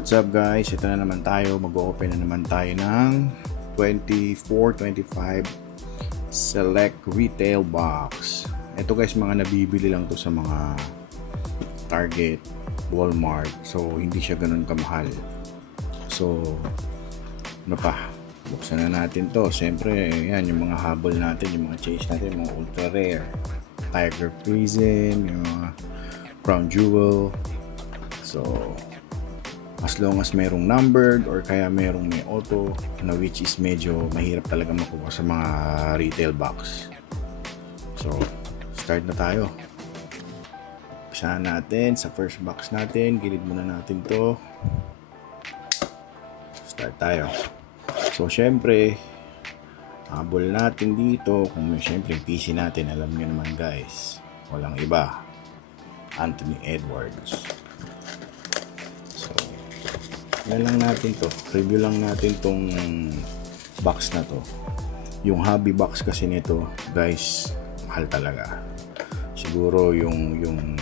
what's up guys? Ito na naman tayo. Mag-open na naman tayo ng 24-25 Select Retail Box. Ito guys, mga nabibili lang to sa mga Target, Walmart. So, hindi siya ganun kamahal. So, ano pa? Buksan na natin to. Siyempre, yan, yung mga habol natin, yung mga chase natin, yung mga ultra rare. Tiger Prism, yung mga Crown Jewel. So, as long as mayroong numbered or kaya mayroong may auto na which is medyo mahirap talaga makuha sa mga retail box. So, start na tayo. Umpisa natin sa first box natin. Gilid muna natin to. Start tayo. So, syempre, habol natin dito. Kung may syempre yung PC natin, alam nyo naman guys, walang iba, Anthony Edwards. Yan lang natin to. Review lang natin tong box na to. Yung hobby box kasi nito, guys, mahal talaga. Siguro yung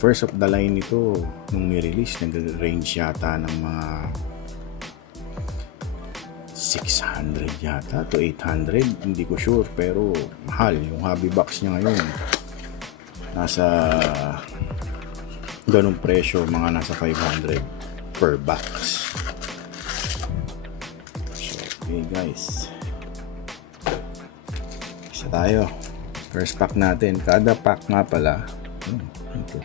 first of the line nito nung ni-release, nag-range yata ng mga 600 yata to 800, hindi ko sure, pero mahal. Yung hobby box niya ngayon nasa ganung presyo, mga nasa 500 per box. Okay guys, isa tayo. First pack natin. Kada pack nga pala, ito,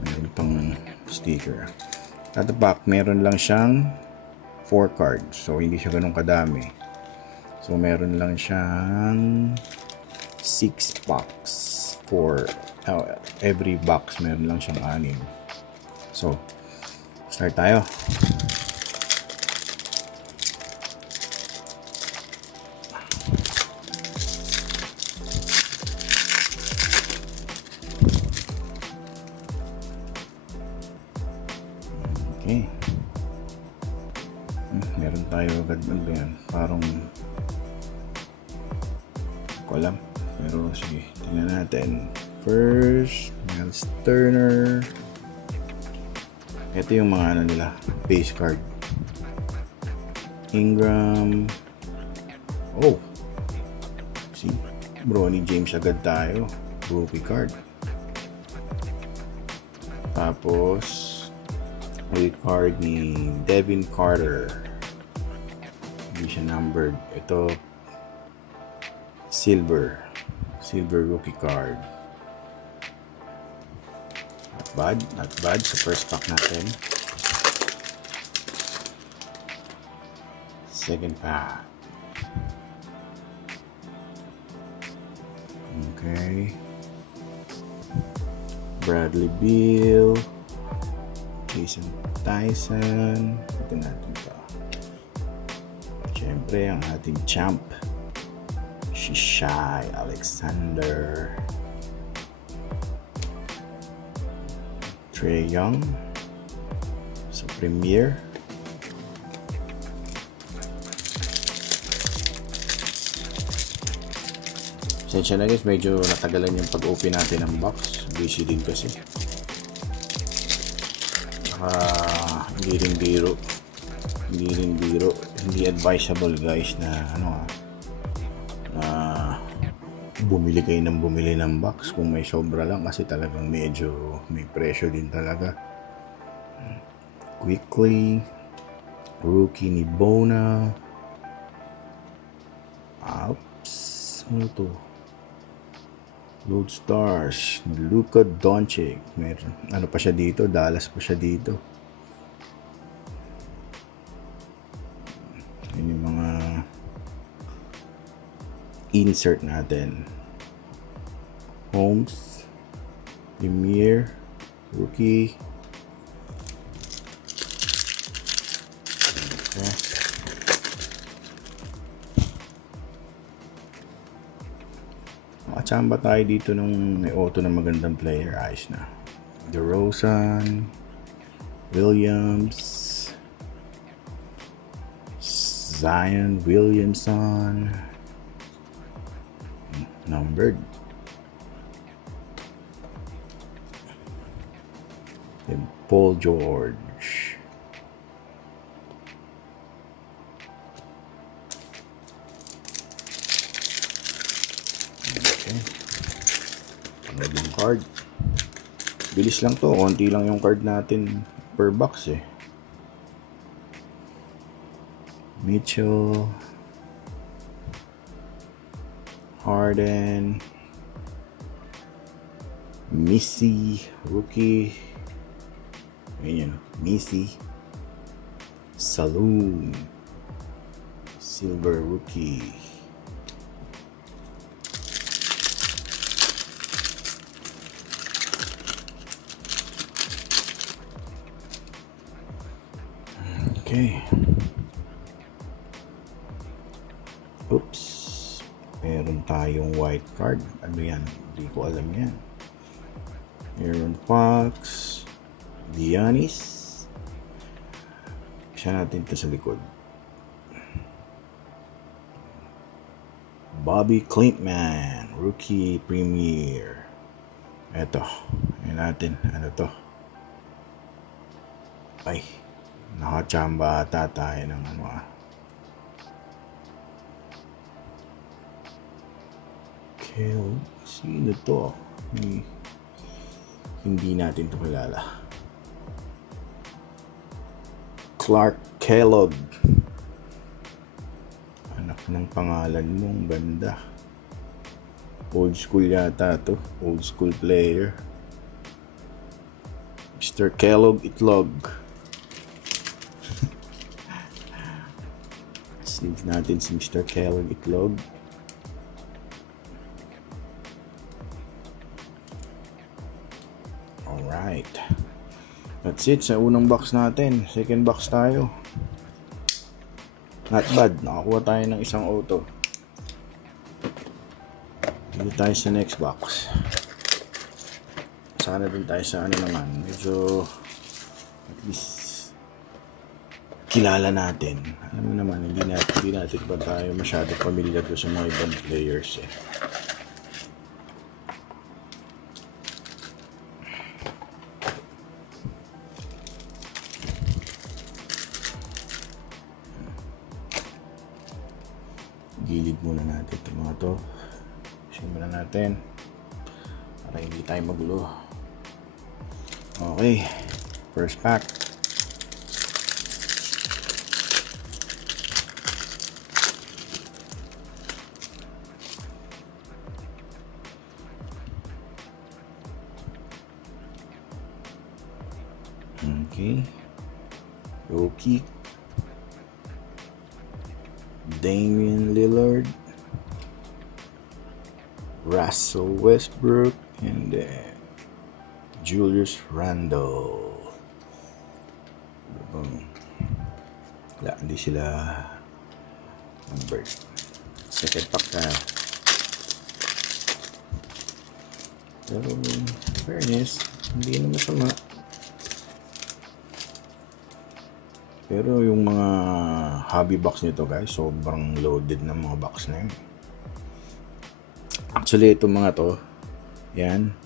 meron pang sticker. Kada pack meron lang siyang 4 cards, so hindi siya ganun kadami. So meron lang siyang 6 packs for every box. Meron lang siyang 6. So start tayo. Okay. Meron tayo agad ba yan? Parang ko alam. Pero sige, tingnan natin. First, Miles Turner. Ito yung mga ano nila, base card. Ingram. Oh, si Bronny James agad tayo. Rookie card. Tapos rookie card ni Devin Carter. Hindi siya numbered. Ito silver rookie card. Not bad sa first pack natin. Second pack. Okay. Bradley Beal, Jason Tyson. Ito natin ito. Siyempre ang ating champ, si Shai Alexander. Trae Young sa Premier. Sensya na guys, medyo natagalan yung pag-open natin ng box. Busy din kasi. Hindi rin biro. Hindi advisable guys na bumili kayo ng box kung may sobra lang, kasi talagang medyo may presyo din talaga. Quickly, rookie ni Bona. Oops, ano to? Road Stars ni Luka Doncic. Meron ano pa siya dito, Dallas pa siya dito. Yun yung mga insert natin. Holmes, Premier, rookie. Okay. Makachamba tayo dito nung may auto na magandang player. Ayos na. DeRozan, Williams, Zion Williamson, numbered. Paul George. Okay. Ang card. Bilis lang to. Konti lang yung card natin per box eh. Mitchell. Harden. Missy. Rookie. Ayan yun. Missy. Saloon. Silver rookie. Okay. Oops. Meron tayong white card. Ano yan? Hindi ko alam yan. Aaron Fox. Giannis. Siya natin ito sa likod. Bobby Clintman. Rookie Premier. Eto. Yan natin. Ano to? Ay. Nakachamba ata tayo ng ano ah. Kellogg. Sino to? Hindi natin to kilala. Clark Kellogg. Anak ng pangalan mong ganda. Old school yata to. Old school player. Mr. Kellogg Itlog. Sleeve natin si Mr. Kellogg Itlog. Alright. That's it sa unang box natin. Second box tayo. Not bad. Nakakuha tayo ng isang auto. Dito tayo sa next box. Sana din tayo sa ano naman. Medyo at least kilala natin. Alam mo naman, hindi natin pa tayo masyado familiar ko sa mga ibang players eh. Gilid muna natin itong mga to. Pusin muna natin para hindi tayo magulo. Okay, first pack. Okay, Jokic, Damian Lillard, Russell Westbrook, and Julius Randle. Wala, hindi sila numbered. Second pack na. Pero fairness, hindi na masama. Pero yung mga hobby box nito guys, sobrang loaded ng mga box na yun. Actually itong mga to, yan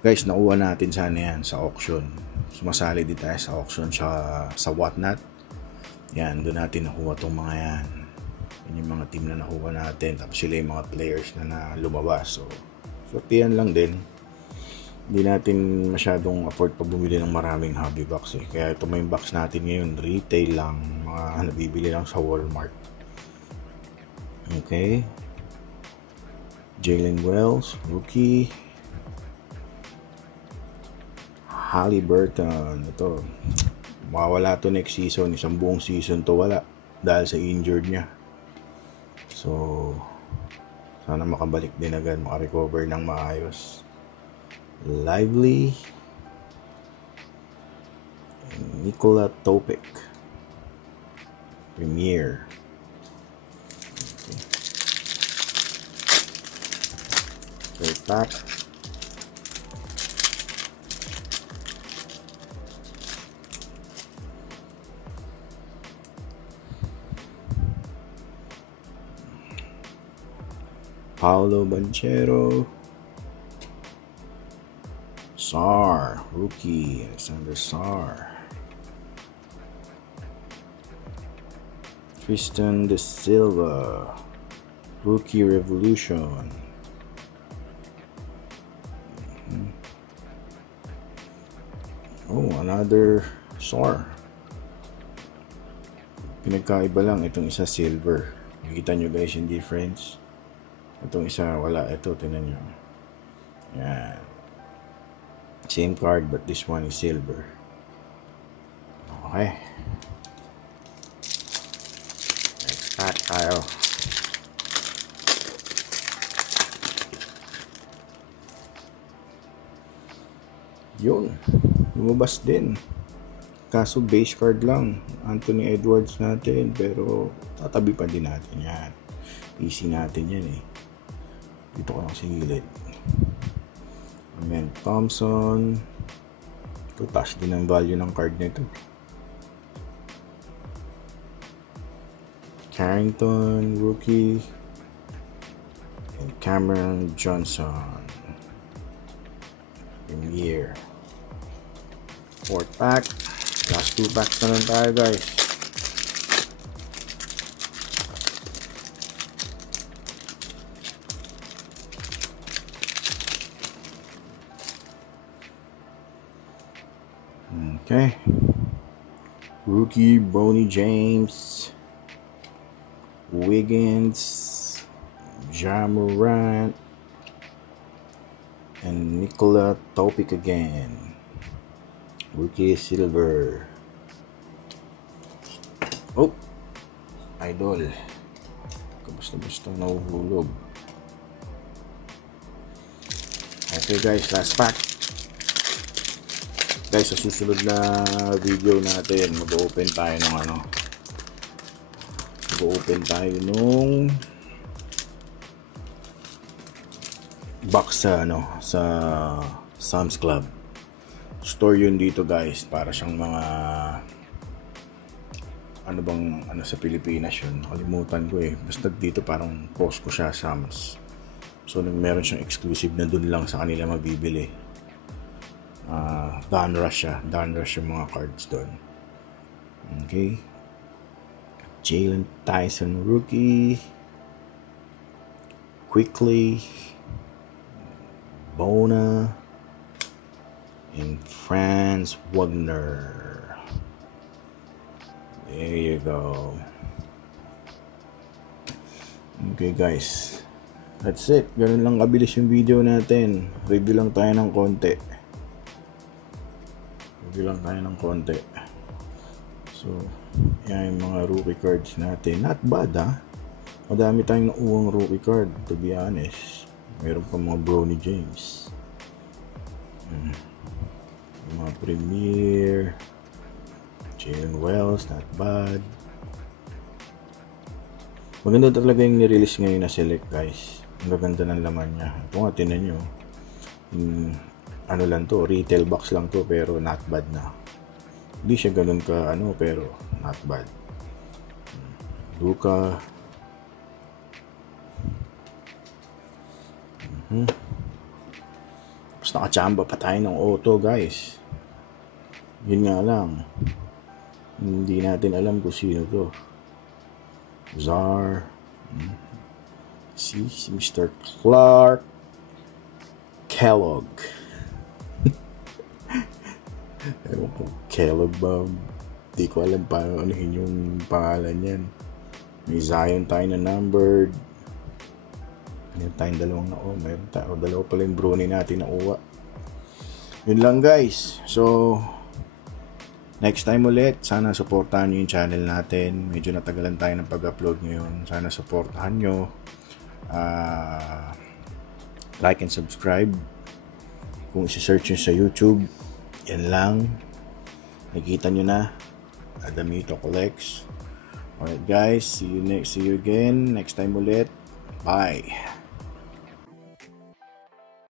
guys, nakuha natin sana yan sa auction. Sumasali din tayo sa auction sa Whatnot. Yan, doon natin nakuha tong mga yan. Yan yung mga team na nakuha natin. Tapos sila yung mga players na lumabas. So yan lang din. Hindi natin masyadong afford pa bumili ng maraming hobby box eh. Kaya ito may box natin ngayon, retail lang, mga nabibili lang sa Walmart. Okay. Jalen Wells, rookie. Halliburton, ito. Mawawala to next season, isang buong season to wala dahil sa injured niya. So sana makabalik din agad, makarecover ng maayos. Lively, Nikola Topic, Premier. Okay. Third pack. Paolo Banchero, Sarr, rookie, Alexander Sarr. Tristan De Silva, rookie revolution. another SAR. Pinagkaiba lang, itong isa silver. Nakita nyo guys yung difference. Itong isa wala. Ito, tingnan nyo. Yan. Same card but this one is silver. Okay. Next pack tayo. Yun. Lumabas din. Kaso base card lang. Anthony Edwards natin. Pero tatabi pa din natin yan. PC natin yan eh. Dito ko lang sa gilid. Amen. Thompson. Ito, taas din ang value ng card nito. Carrington, rookie. And Cameron Johnson. Premier. Fourth pack. Last 2 packs na lang tayo guys. Okay. Rookie, Bronny James, Wiggins, Ja Morant, and Nikola Topic again. Rookie silver. Oh, idol. Kamusta nahuhulog. Okay guys, last pack. Guys, sa susunod na video natin, mag-open tayo ng mag-open tayo nung box sa sa Sam's Club. Store yun dito guys, para siyang mga sa Pilipinas yun. Nakalimutan ko eh. Basta dito parang Costco siya, Sam's. So meron siyang exclusive na dun lang sa kanila mabibili. Donrush yung mga cards doon. Okay. Jalen Tyson rookie. Quickly. Bona. And Franz Wagner. There you go. Okay guys. That's it. Ganun lang kabilis yung video natin. Review lang tayo ng konti. So, yan yung mga rookie cards natin. Not bad Madami tayong nauwang rookie card, to be honest. Meron pa mga Bronny James. Mga Premier. Jalen Wells, not bad. Maganda talaga yung nirelease ngayon na select guys. Ang gaganda ng laman niya. Ito nga, tinan nyo. Lang to, retail box lang to, pero not bad na. Hindi siya ganun ka pero not bad. Luka. Tapos nakachamba pa tayo ng auto guys. Yun nga lang, hindi natin alam kung sino to. Czar. Si Mr. Clark Kellogg. Ewan ko, Kellogg ba? Di ko alam paano yung pangalan yan. May Zion tayo na numbered. Meron tayong dalawang meron tayo dalawa pala yung Bronny natin na uwa. Yun lang guys. So next time ulit, sana supportahan nyo yung channel natin. Medyo natagalan tayo ng pag-upload ngayon. Sana supportahan nyo. Like and subscribe. Kung isi-search nyo sa YouTube, yan lang. Nakita nyo na. Adamito Collects. Alright guys, see you again next time ulit. Bye.